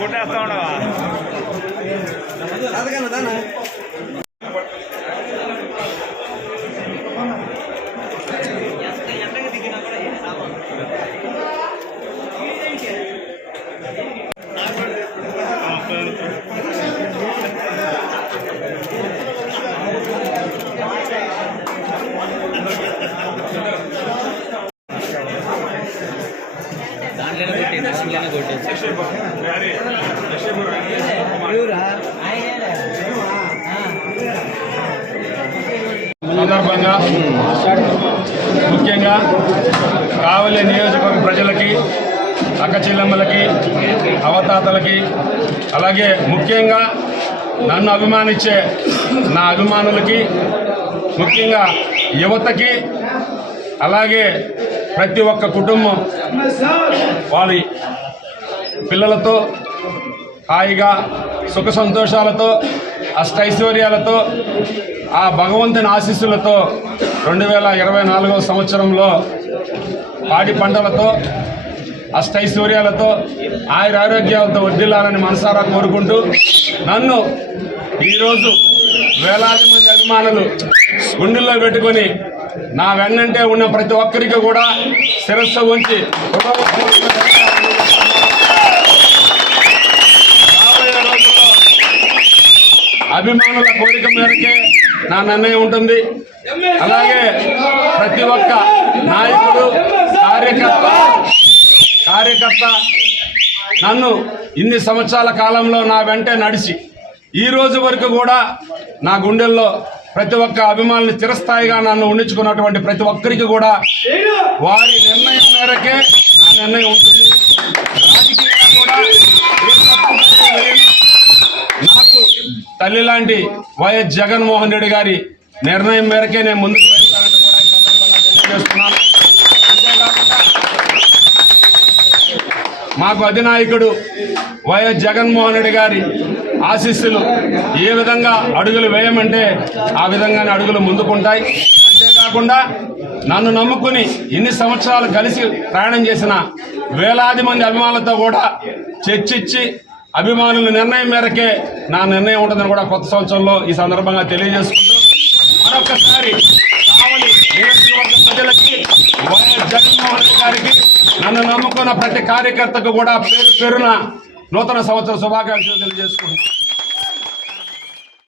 గుట్టేస్తా ఉండవా సందర్భంగా ముఖ్యంగా కావలి నియోజకవర్గ ప్రజలకి, అక్క చెల్లెమ్మలకి, అవతాతలకి, అలాగే ముఖ్యంగా నన్ను అభిమానించే నా అభిమానులకి, ముఖ్యంగా యువతకి, అలాగే ప్రతి ఒక్క కుటుంబం వాళ్ళ పిల్లలతో హాయిగా సుఖ సంతోషాలతో అష్టైశ్వర్యాలతో ఆ భగవంతుని ఆశీస్సులతో 2024వ సంవత్సరంలో పాడి పంటలతో అష్టైశ్వర్యాలతో ఆయురారోగ్యాలతో వర్ధిల్లాలని మనసారా కోరుకుంటూ నన్ను ఈరోజు వేలాది మంది అభిమానులు గుండెల్లో పెట్టుకొని నా వెన్నంటే ఉన్న ప్రతి ఒక్కరికి కూడా శిరస్సు ఉంచి అభిమానుల కోరిక మేరకే నా నిర్ణయం ఉంటుంది. అలాగే ప్రతి ఒక్క నాయకుడు, కార్యకర్త నన్ను ఇన్ని సంవత్సరాల కాలంలో నా వెంటే నడిచి ఈ రోజు వరకు కూడా నా గుండెల్లో ప్రతి ఒక్క అభిమానులు చిరస్థాయిగా నన్ను ఉండించుకున్నటువంటి ప్రతి ఒక్కరికి కూడా వారి నిర్ణయం మేరకే నా నిర్ణయం ఉంటుంది. రాజకీయంగా కూడా నాకు తల్లి లాంటి వైఎస్ జగన్మోహన్ రెడ్డి గారి నిర్ణయం మేరకే నేను ముందుకు వెళ్తానని కూడా ఈ సందర్భంగా తెలియజేస్తున్నాను. అంతేకాకుండా మాకు అధినాయకుడు వైఎస్ జగన్మోహన్ రెడ్డి గారి ఆశీస్సులు ఏ విధంగా అడుగులు వేయమంటే ఆ విధంగానే అడుగులు ముందుకుంటాయి. అంతేకాకుండా నన్ను నమ్ముకుని ఇన్ని సంవత్సరాలు కలిసి ప్రయాణం చేసిన వేలాది మంది అభిమానులతో కూడా చర్చించి అభిమానుల నిర్ణయం మేరకే నా నిర్ణయం ఉంటుందని కూడా కొత్త సంవత్సరంలో ఈ సందర్భంగా తెలియజేసుకుంటూ మరొకసారి కావలి నియోజకవర్గ ప్రజలకి, వైఎస్ జగన్మోహన్ రెడ్డి గారికి, నన్ను నమ్ముకున్న ప్రతి కార్యకర్తకు కూడా పేరు పేరున నూతన సంవత్సర శుభాకాంక్షలు తెలియజేసుకుంటున్నాను.